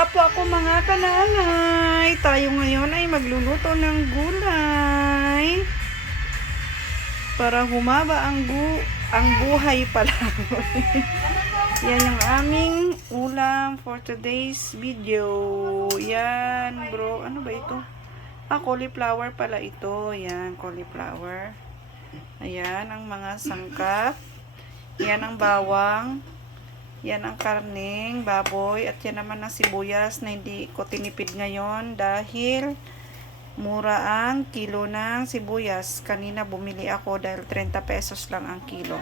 Kumusta po ako mga kananay? Tayo ngayon ay magluluto ng gulay para humaba ang buhay pala. Yan yung aming ulam for today's video. Yan bro, ano ba ito? Cauliflower pala ito. Yan, cauliflower. Ayan ang mga sangkap. Yan ang bawang. Yan ang karning baboy at yan naman ang sibuyas na hindi ko tinipid ngayon dahil mura ang kilo ng sibuyas. Kanina bumili ako dahil 30 pesos lang ang kilo.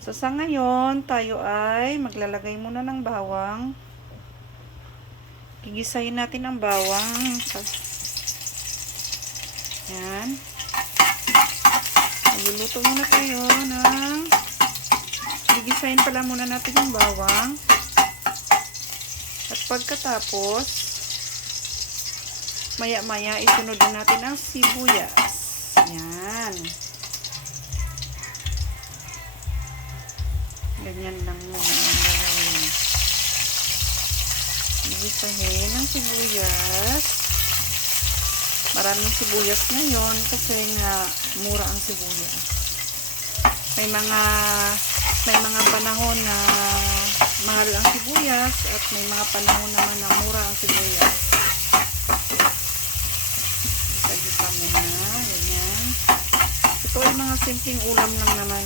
So sa ngayon tayo ay maglalagay muna ng bawang. Gigisahin natin ang bawang. Yan. Magluluto muna tayo ng gigisahin pala muna natin yung bawang. At pagkatapos, maya-maya isunod din natin ang sibuyas. Yan. Ganyan lang muna ang gagawin. Gigisahin ang sibuyas. Maraming sibuyas ngayon kasi nga mura ang sibuyas. May mga panahon na mahal ang sibuyas at may mga panahon naman na mura ang sibuyas. Isa-isa mo na, ganyan. Ito ay mga simpleng ulam lang naman.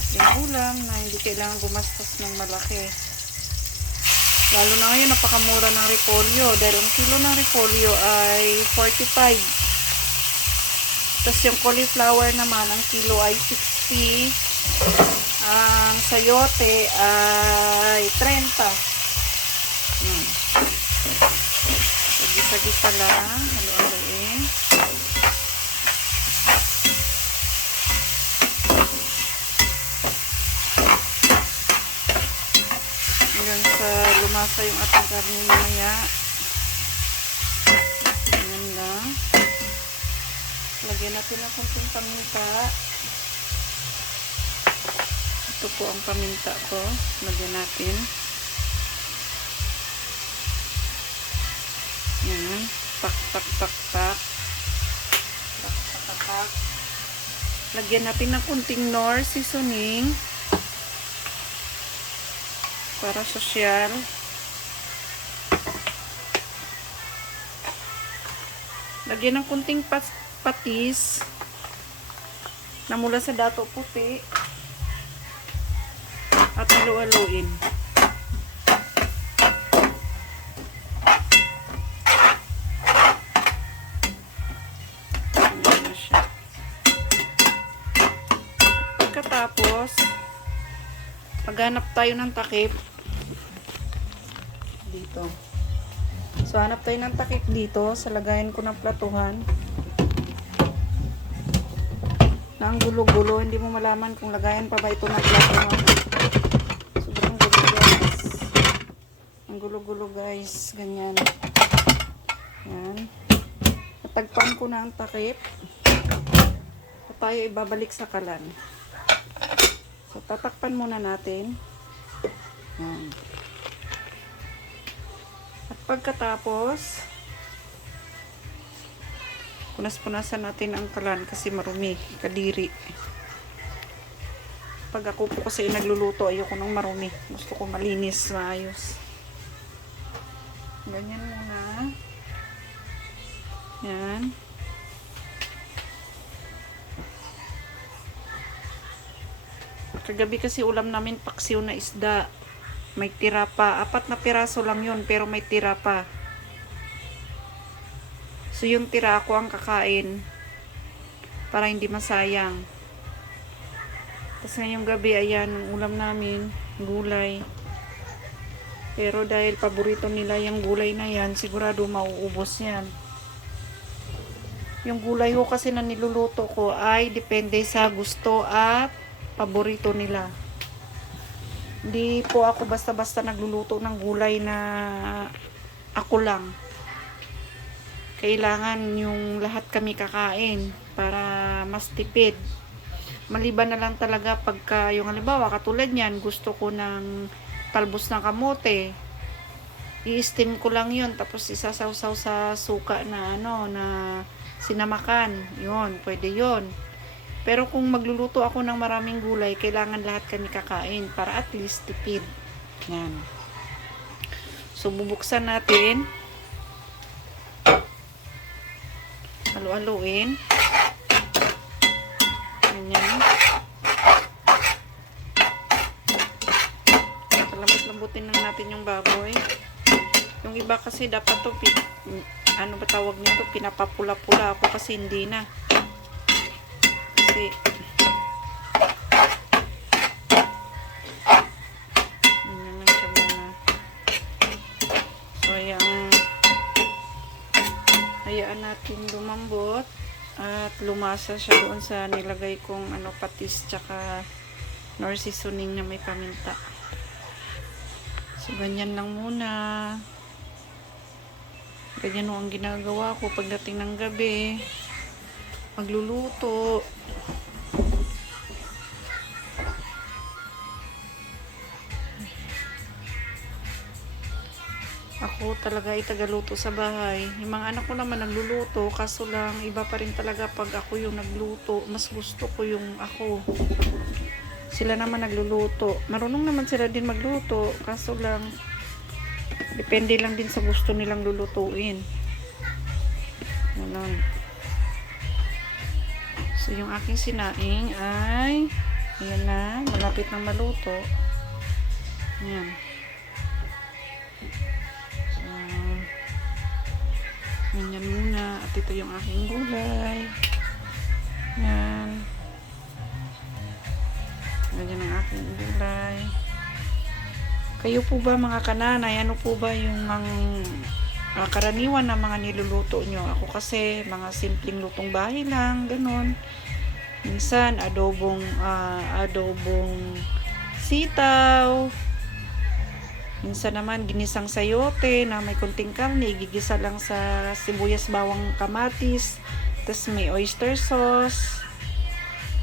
Simpleng ulam na hindi kailangan gumastos ng malaki. Lalo na ngayon, napakamura ng repolyo. Dahil ang kilo ng repolyo ay 45. Tapos yung cauliflower naman, ang kilo ay 60. Ang sayote ay 30. Gisa-gisa lang. Halo-haloin. Hanggang sa lumasa yung ating karne mamaya. Ganyan lang. Lagyan natin ng konting paminta. Ito po ang paminta ko. Lagyan natin. Yan. Tak, tak, tak, tak. Tak, tak, tak, tak. Lagyan natin ng konting Knorr seasoning. Para sosyal. Lagyan ng konting patis na mula sa dato puti at halo-haloin. Ayan na siya. Pagkatapos, maghanap tayo ng takip dito. So, hanap tayo ng takip dito sa lagayan ko ng platuhan. Na ang gulo-gulo, hindi mo malaman kung lagayan pa ba ito ng platuhan. Sobrang gulo guys. Ang gulo-gulo guys. Ganyan. Yan. Natagpan ko na ang takip. So, tayo ibabalik sa kalan. So, tatakpan muna natin. Yan. At pagkatapos, punas-punasan natin ang kalan kasi marumi, kadiri. Pag ako po kasi nagluluto, ayoko nang marumi. Gusto ko malinis, maayos. Ganyan muna. Yan. Kagabi kasi ulam namin paksiw na isda. May tira pa. 4 na piraso lang yun, pero may tira pa. So, yung tira ako ang kakain para hindi masayang. Tapos ngayong gabi, ayan, ulam namin, gulay. Pero dahil paborito nila yung gulay na yan, sigurado mauubos yan. Yung gulay ko kasi na niluluto ko ay depende sa gusto at paborito nila. Hindi po ako basta-basta nagluluto ng gulay na ako lang. Kailangan yung lahat kami kakain para mas tipid. Maliban na lang talaga pagka yung halimbawa katulad niyan, gusto ko ng talbos ng kamote. I-steam ko lang yun, tapos isasawsaw sa suka na ano, na sinamakan. Yun, pwede yun. Pero kung magluluto ako ng maraming gulay, kailangan lahat kami kakain para at least tipid. Yan. So, bubuksan natin. Halu-haluin. Ganyan. Lambot-lambutin lang natin yung baboy. Yung iba kasi dapat to, ano ba tawag nito? Pinapapula-pula. Ako kasi hindi na. Kasi, ganyan lang siya muna. So, hayaan natin lumambot. At lumasa siya doon sa nilagay kong ano, patis tsaka nor seasoning na may paminta. So, ganyan lang muna. Ganyan ang ginagawa ko pagdating ng gabi. Magluluto. Ako talaga ay tagaluto sa bahay. Yung mga anak ko naman nagluluto, kaso lang iba pa rin talaga pag ako yung nagluto. Mas gusto ko yung ako. Sila naman nagluluto. Marunong naman sila din magluto, kaso lang depende lang din sa gusto nilang lulutuin. Ganun. So, yung aking sinaing ay ayan na, malapit nang maluto. Ayan. So, ganyan muna. At ito yung aking gulay. Ayan. Ganyan ang aking gulay. Kayo po ba mga kananay, ano po ba yung karaniwan na mga niluluto nyo? Ako kasi, mga simpleng lutong bahay lang, ganun. Minsan, adobong sitaw. Minsan naman, ginisang sayote na may kunting karne, gigisa lang sa sibuyas, bawang, kamatis. Tapos may oyster sauce.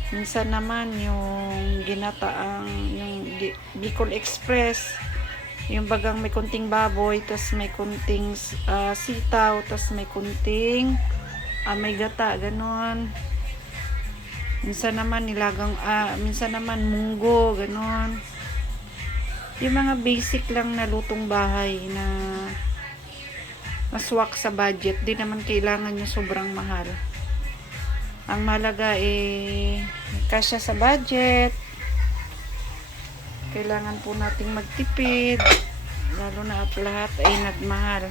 Minsan naman, yung ginataang, yung Bicol Express. Yung bagang may kunting baboy, tas may kunting sitaw, tas may kunting may gata, ganon. Minsan naman minsan naman munggo, ganon. Yung mga basic lang na lutong bahay na maswak sa budget, di naman kailangan yung sobrang mahal. Ang mahalaga kasya sa budget. Kailangan po nating magtipid, lalo na at lahat ay nagmahal.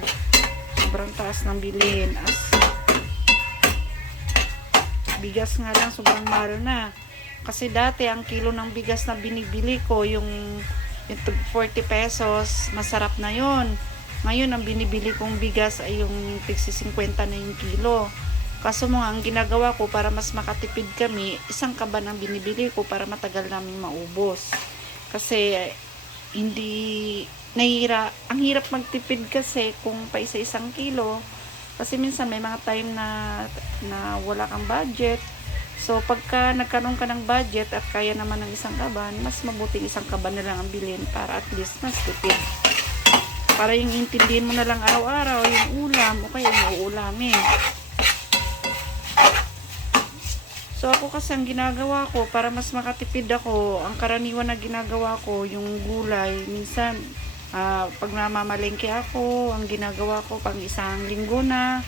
Sobrang taas ng bilihin. Bigas nga lang, sobrang mahal na. Kasi dati, ang kilo ng bigas na binibili ko, yung 40 pesos, masarap na yon. Ngayon, ang binibili kong bigas ay yung 50 na yung kilo. Kaso mga ang ginagawa ko para mas makatipid kami, isang kaban ang binibili ko para matagal namin maubos. Kasi ang hirap magtipid kasi kung pa isang kilo. Kasi minsan may mga time na wala kang budget. So pagka nagkaroon ka ng budget at kaya naman ng isang kaban, mas mabuting isang kaban na lang ang bilhin para at least mas tipid. Para yung intindihin mo na lang araw-araw yung ulam o kaya yung uulamin. So, ako kasi ang ginagawa ko, para mas makatipid ako, ang karaniwan na ginagawa ko, yung gulay, minsan, pag namamalengke ako, ang ginagawa ko, pang isang linggo na,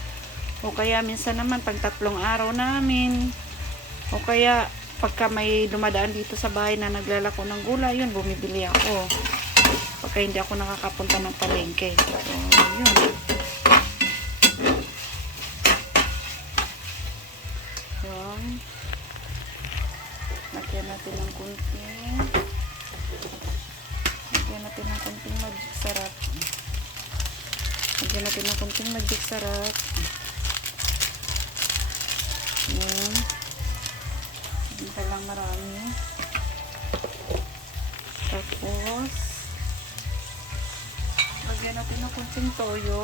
o kaya minsan naman, pag 3 araw namin, o kaya, pagka may dumadaan dito sa bahay na naglalako ng gulay, yun, bumibili ako. Pagka hindi ako nakakapunta ng palengke. So, yun. Yun. Lagyan natin ng kunting magic sarap. Lagyan natin ng kunting magic sarap. Yan. Hindi lang marami. Tapos lagyan natin ng kunting toyo.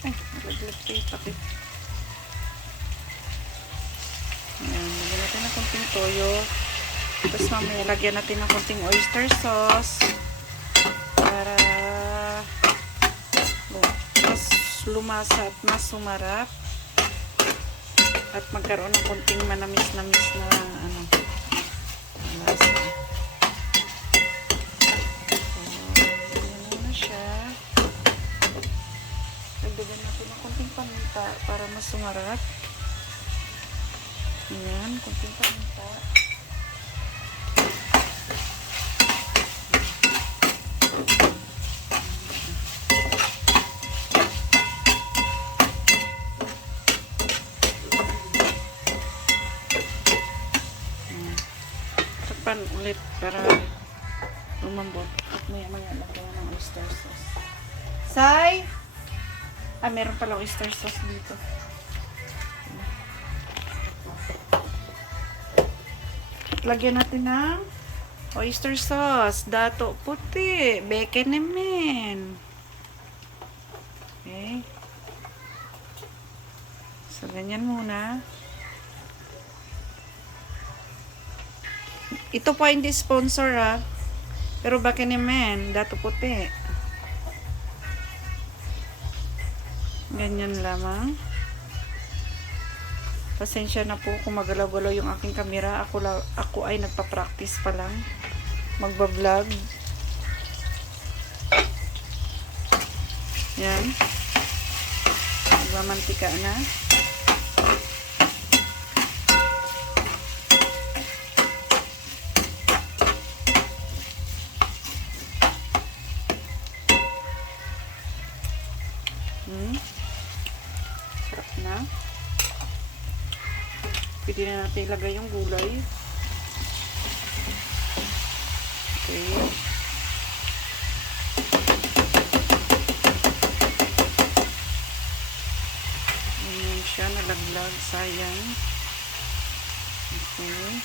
Ay, nalaglag ko yung takip. Ayan, lagyan natin ng konting toyo. Tapos mamaya lagyan natin ng konting oyster sauce para mas lumasa at mas sumarap at magkaroon ng konting manamis-namis na ano, lasa. So, yan muna siya. Lagyan natin ng konting paminta para mas sumarap. Ayan, konting paminta. Takpan ulit para lumambot. At maya-maya lagyan ng oyster sauce. Sai! Meron pala oyster sauce dito. Lagyan natin ng oyster sauce. Dato puti. Beke naman. Okay. So, ganyan muna. Ito po hindi sponsor ha. Pero beke naman. Dato puti. Ganyan lamang. Pasensya na po kung magalaw-galaw yung aking camera. Ako ay nagpa-practice pa lang magba-vlog. Yan. Magmamantika na. Sarap na. Pwede na natin ilagay yung gulay. Okay. Ayan siya, nalaglag. Sayang. Okay.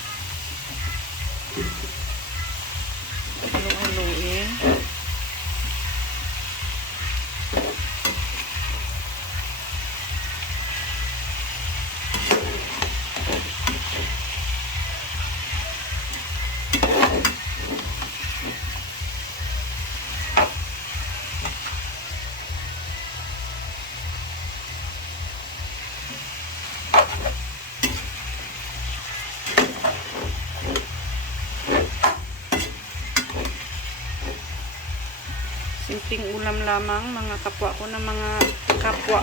Haluin. Simpleng ulam lamang mga kapwa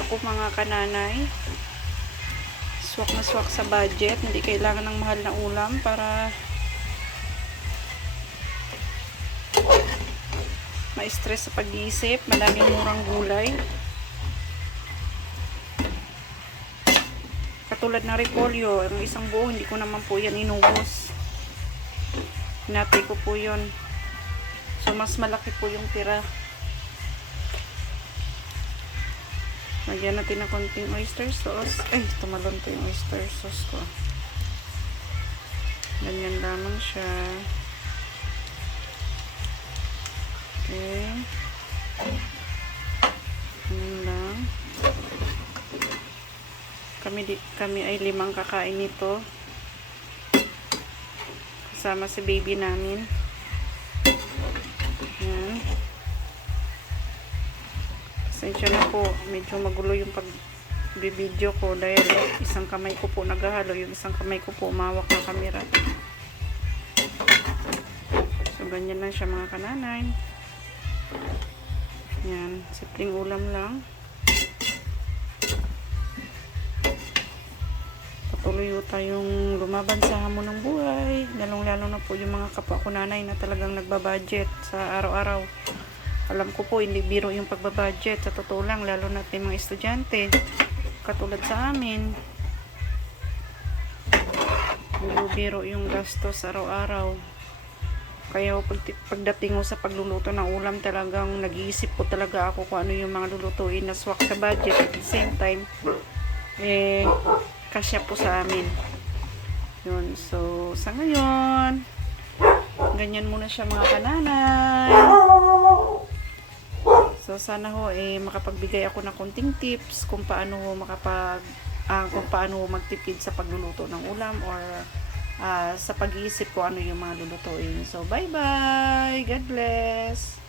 ko mga kananay. Swak na swak sa budget, hindi kailangan ng mahal na ulam para ma-stress sa pag-iisip. Madaming murang gulay. Katulad ng repolyo, ang isang buo hindi ko naman po yan inubos. Hinati ko po yun. So mas malaki po yung tira. Lagyan natin ng konting oyster sauce. Ay, tumalon po yung oyster sauce ko. Ganyan lamang siya. Okay. Ganyan lang. Kami ay 5 kakain nito. Kasama si baby namin. Yan. Pasensya na po, medyo magulo yung pag-video ko dahil isang kamay ko po naghahalo, yung isang kamay ko po umawak ng camera. So, ganyan lang siya mga kananay. Yan, simpleng ulam lang. Patuloy tayong lumaban sa hamon ng buhay. Lalong-lalo na po yung mga kapwa ko nanay na talagang nagbabudget sa araw-araw. Alam ko po, hindi biro yung pagbabudget. Sa totoo lang, lalo na yung mga estudyante. Katulad sa amin. Biro yung gastos araw-araw. Kaya pagdating ko sa pagluluto ng ulam, talagang nag-iisip po talaga ako kung ano yung mga lulutuin na swak sa budget. At the same time, kasya po sa amin. Yun. So, sa ngayon, ganyan muna siya mga kananay. So sana ho makapagbigay ako ng konting tips kung paano ho magtipid sa pagluluto ng ulam or sa pag-iisip ko ano yung mga lulutuin. So, bye-bye! God bless!